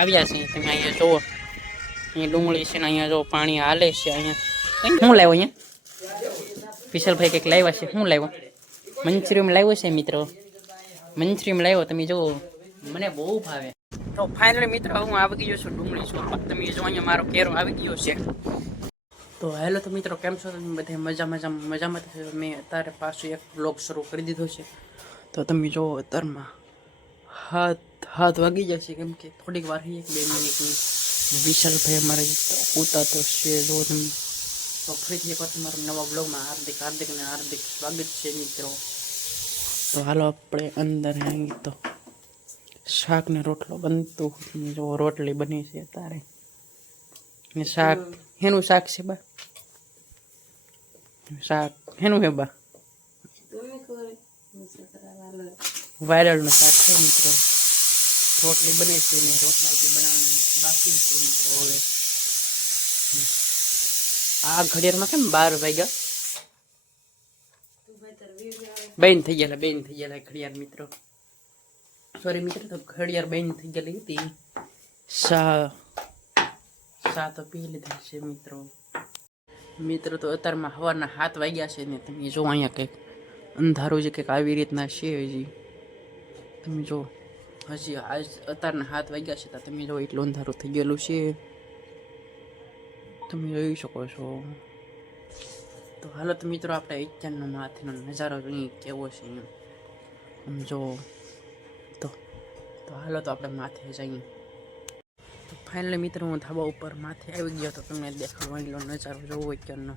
આવ્યા છે તમે અહીંયા જુઓ, અહીંયા ડુંગળી છે ને અહીંયા જો પાણી હાલે છે. અહીંયા શું લાવ્યો? અહીંયા વિશાલભાઈ કંઈક લાવ્યા છે. શું લાવ્યો? મંચુરિયમ લાવ્યો છે મિત્રો, મંચુરિયમ લાવ્યો. તમે જુઓ, મને બહુ ભાવે. તો ફાઇનલી મિત્રો હું આવી ગયો છું ડુંગળી શોધવા. તમે જો અહીંયા મારો કેરો આવી ગયો છે. તો હેલો તો મિત્રો, કેમ છો તમે બધા? મજામાં થયો. મેં અત્યારે પાછું એક બ્લોગ શરૂ કરી દીધો છે. તો તમે જો અત્યારમાં હાથ વાગી જશે, કેમ કે થોડીક વાર 1-2 મિનિટની વિશાલભાઈ અમારે ઉતા તો છે. જો તમે તો ફરીથી એક વાર તમારા નવા બ્લોગમાં હાર્દિક સ્વાગત છે મિત્રો. તો હાલો આપણે અંદર આવી. તો શાક ને રોટલો બનતું, જો રોટલી બની છે તારે ને શાક. હેનું શાક છે બા? શાક હેનું હે બા? વાયરલનું શાક છે મિત્રો. રોટલી બને છે ને રોટલા જે બનાવવાનું બાકી છે મિત્રો. હવે આ ઘડિયાળમાં કેમ 12 વાગ્યા? બેન થઈ ગયેલા ઘડિયાળ મિત્રો. સોરી મિત્રો, તો ઘડિયાળ બેન થઈ ગયેલી હતી. સા તો પી લીધી છે મિત્રો. તો અત્યારમાં સવારના 7 વાગ્યા છે ને તમે જો અહીંયા કંઈક અંધારું છે, કંઈક આવી રીતના છે. હજી તમે જો, હજી અત્યારના 7 વાગ્યા છે તો તમે જો એટલું અંધારું થઈ ગયેલું છે, તમે જોઈ શકો છો. તો હાલો તો મિત્રો, આપણે અત્યારનો માથેનો નજારો જોઈએ કેવો છે આમ જો. તો હાલો તો આપણે માથે જઈએ. તો ફાઇનલી મિત્રો હું ધાબા ઉપર માથે આવી ગયો. તો તમને દેખાડવાનો નજારો જોવો અત્યારનો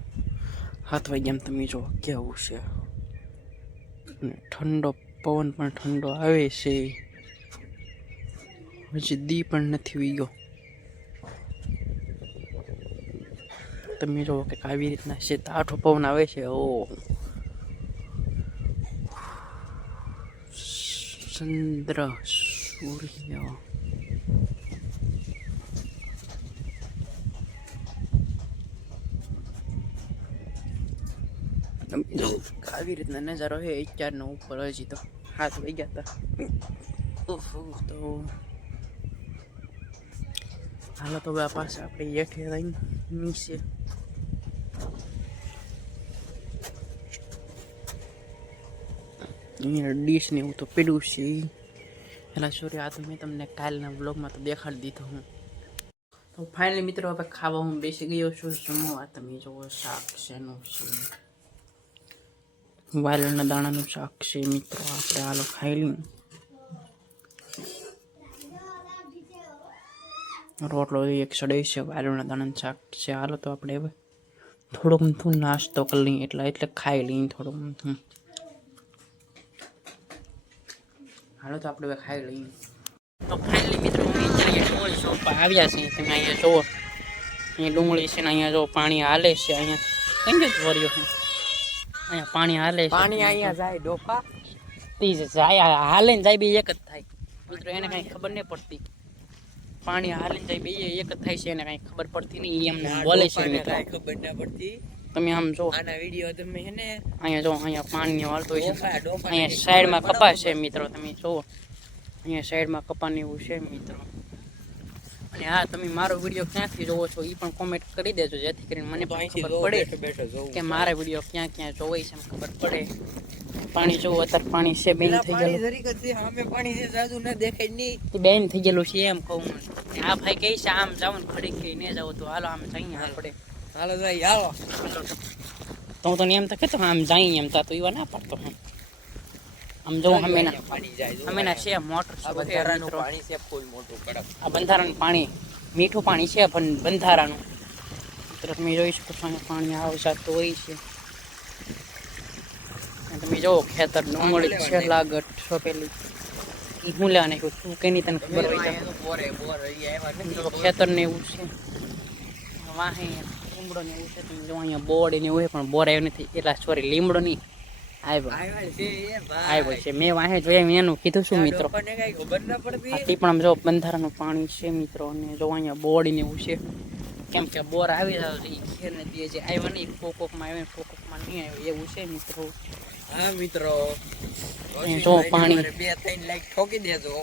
7 વાગ્યા તમે જો કેવું છે. ઠંડો પવન પણ ઠંડો આવે છે. હજી દી પણ નથી વીગ્યો. તમે જો કે આવી રીતના છે, તાઠો પવન આવે છે. ઓ ચંદ્ર સૂર્ય આવી રીતના નજારો છે અત્યારનો ઉપર. હજી તો 7 વાગ્યા હતા. તો હાલો તો પાછા આપણે હેઠે રહીને નીચે અહીંયા ડીશ ને એવું તો પીડ્યું છે. પેલા સોરી, આ તો મેં તમને કાલના બ્લોગમાં તો દેખાડી દીધું હું. તો ફાઇનલી મિત્રો હવે ખાવા હું બેસી ગયો છું જમવા. તમે જોવો શાક શેનું છે, વાલના દાણાનું શાક છે મિત્રો. આપણે હાલો ખાઈ લઈએ. રોટલો એક સડે છે, વાલના દાણાનું શાક છે. હાલો તો આપણે હવે થોડુંક નાસ્તો કરી લઈએ, એટલે ખાઈ લઈએ થોડુંક. હાલો તો આપણે હવે ખાઈ લઈએ. તો ફાઇનલી મિત્રો ડુંગળી શોધવા આવ્યા છે. તમે અહીંયા જુઓ, અહીંયા ડુંગળી છે ને અહીંયા જો પાણી હાલે છે. અહીંયા કઈ જ વર્યો છે, અહીંયા પાણી હાલે છે. પાણી અહીંયા જાય ડોફા તી જાય, હાલે ને જાય બે એક જ થાય મિત્રો. એને કઈ ખબર નહીં પડતી. પાણી હાલે ને જાય બે એક જ થાય છે, એને કઈ ખબર પડતી નહીં. એમને બોલે છે મિત્રો, ખબર ના પડતી. તમે આમ જો આના વિડિયો તમે હે ને અહીંયા જો, અહીંયા પાણી હાલતો હોય છે. અહીંયા સાઈડમાં કપા છે મિત્રો. તમે જુઓ અહીંયા સાઈડમાં કપાને એવું છે મિત્રો. અને હા, તમે મારો વિડીયો ક્યાંથી જોવો છો એ પણ કોમેન્ટ કરી દેજો, જેથી કરીને મને પણ ખબર પડે કે મારા વિડીયો ક્યાં જોવાય છે, ખબર પડે. પાણી જોવો, અત્યારે પાણી છે બેન થઈ ગયેલું. પાણી છે જાજુ ના દેખાય નહીં, બેન થઈ ગયેલું છે એમ કહું. આ ભાઈ કહે છે આમ જાવ ને ખડી ખઈ ને જાવ. તો હાલો આમ જઈએ આપણે. હાલો ભાઈ આવો. તો હું તને એમ તો કહેતો આમ જઈએ એમ તો એવા ના પાડતો. આમ જો હમેના છે મોટર પાણી છે ફૂલ મોટું કડક. આ બંધારાનું પાણી મીઠું પાણી છે પણ બંધારાનું. તમે જોઈ શકો છો પાણી આવ જતું હોય છે. તમે જો ખેતર ડુંગળી છે લાગટ સોપેલી. એ હું લેવા નાખ્યું તું કેની તને ખબર હોય તો ખેતર ને એવું છે. વાહે લીમડો ને એવું છે. તમે જો અહીંયા બોર્ડ ને એવું પણ બોર આવ્યો નથી. એટલા સોરી, લીમડો નહીં આવ્યો છે. મેં વાહે જોયા એનું કીધું શું મિત્રો. તે પણ આમ જો બંધારાનું પાણી છે મિત્રો. અને જો અહીંયા બોર્ડ ને એવું છે, કેમ કે બોર આવી જાય ખેર ને દે જે આવ્યા નહીં. કોકોકમાં આવે કોકોકમાં નહીં આવ્યો એવું છે મિત્રો. હા મિત્રો, જો પાણી 2-3 લાઈક ઠોકી દેજો.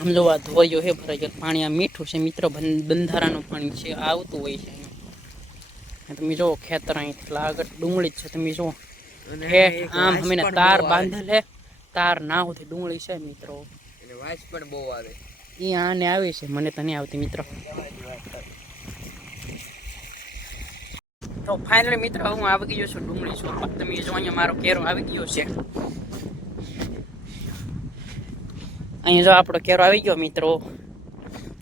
આમ જો આ ધોયો હે ભરાઈ ગયો પાણી. આ મીઠું છે મિત્રો, બંધારાનું પાણી છે, આવતું હોય છે અહીંયા. તમે જો ખેતર અહીં આગળ ડુંગળી જ છે. તમે જો આમ અમે તાર બાંધેલ હે, તાર ના હોતી ડુંગળી છે મિત્રો. એટલે વાસ પણ બહુ આવે. એ આને આવે છે, મને તો નહીં આવતી મિત્રો. તો ફાઇનલી મિત્રો હું આવી ગયો છું ડુંગળી શોધવા. તમે જો અહીંયા મારો કેરો આવી ગયો છે. અહીંયા જો આપણો કેરો આવી ગયો મિત્રો.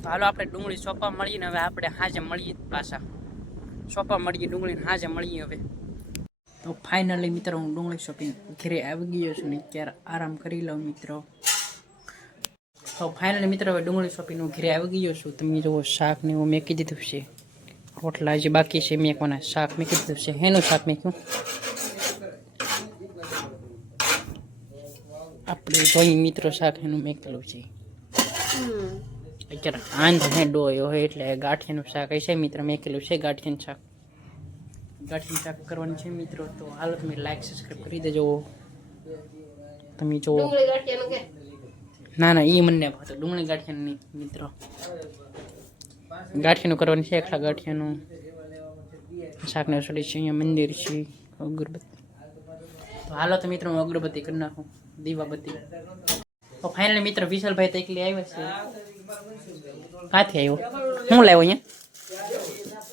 તો હાલો આપણે ડુંગળી સોંપવા મળીએ ને હવે આપણે હાજે મળીએ પાછા. સોંપવા મળીએ ડુંગળીને હાજે મળીએ હવે. તો ફાઇનલી મિત્રો હું ડુંગળી શોપીને ઘરે આવી ગયો છું ને ત્યારે આરામ કરી લઉં મિત્રો. તો ફાઇનલી મિત્રો હવે ડુંગળી શોપીને હું ઘરે આવી ગયો છું. તમે જુઓ શાક ને એવું મેકી દીધું છે. રોટલા હજી બાકી છે મેકવાના. શાક મેકી દીધું છે. હેનું શાક મેક્યું આપણે જોઈ મિત્રો. શાક એનું મેકેલું છે. અત્યારે આંધ હે ડોયો હોય એટલે ગાંઠિયાનું શાક હશે મિત્ર. મેકેલું છે ગાંઠિયાનું શાક. ગાંઠિયાનું શાક કરવાનું છે મિત્રો. તો હાલો તમે લાઈક સબસ્ક્રાઈબ કરી દેજો. તમે જુઓ ના ના એ મને ભાવતો ડુંગળી ગાંઠિયાનું નહીં મિત્રો. ગાંઠિયાનું કરવાનું છે. એકલા ગાંઠિયાનું શાકને સડી છે. અહીંયા મંદિર છે, અગરબત્તી. તો હાલો તો મિત્રો હું અગરબત્તી કરી નાખું, દીવાબત્તી. તો ફાઇનલી મિત્રો વિશાલભાઈ તો એકલી આવ્યા છે. ક્યાંથી આવ્યો? શું લાવ્યો અહીંયા?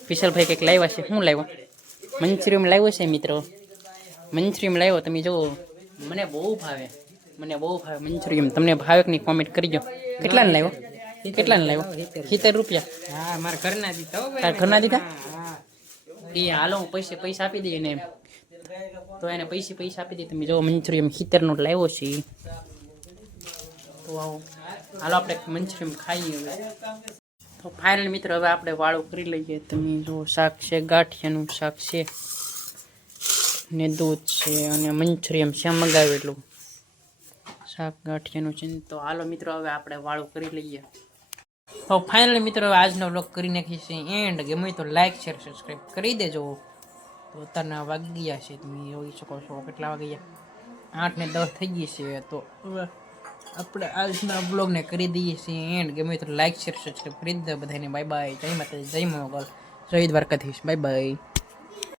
વિશાલભાઈ કંઈક લાવ્યા છે. શું લાવ્યો? મંચુરિયમ લાવ્યો છે મિત્રો. મંચુરિયમ લાવ્યો. તમે જુઓ મને બહુ ભાવે. મને બહુ ભાવે મંચુરિયમ. તમને ભાવે કે નહીં કોમેન્ટ કરજો. કેટલાને લાવ્યો? કેટલાને લાવ્યો? 70 રૂપિયા. હા, મારા ઘરના દીધા. તારા ઘરના દીધા? એ હાલો હું પૈસા આપી દઈએ ને. તો એને પૈસા આપી દઈએ. તમે જો મંચુરિયમ 70 નો લાવ્યો છે. તો આવો હાલો આપણે મંચુરિયમ ખાઈએ હવે. તો ફાઇનલ મિત્રો હવે આપણે વાળું કરી લઈએ. તમે જો શાક છે, ગાંઠિયાનું શાક છે ને દૂધ છે અને મંચુરિયમ છે મગાવેલું. શાક ગાંઠિયાનું છે. તો હાલો મિત્રો હવે આપણે વાળું કરી લઈએ. તો ફાઇનલી મિત્રો આજનો વ્લોગ કરી નાખીએ છીએ એન્ડ. ગમે તો લાઈક શેર સબસ્ક્રાઈબ કરી દેજો. તો અત્યારના વાગી ગયા છે, તમે જોઈ શકો છો કેટલા વાગી ગયા, 8 ને 10 થઈ ગઈ છે. તો હવે આપણે આજના બ્લોગને કરી દઈએ છીએ એન્ડ. ગમે તો લાઈક શેર સબસ્ક્રાઈબ કરી દેજો બધાને. Bye bye. જય માતાજી, જય મોગલ, જય દ્વારકાધીશ. Bye bye.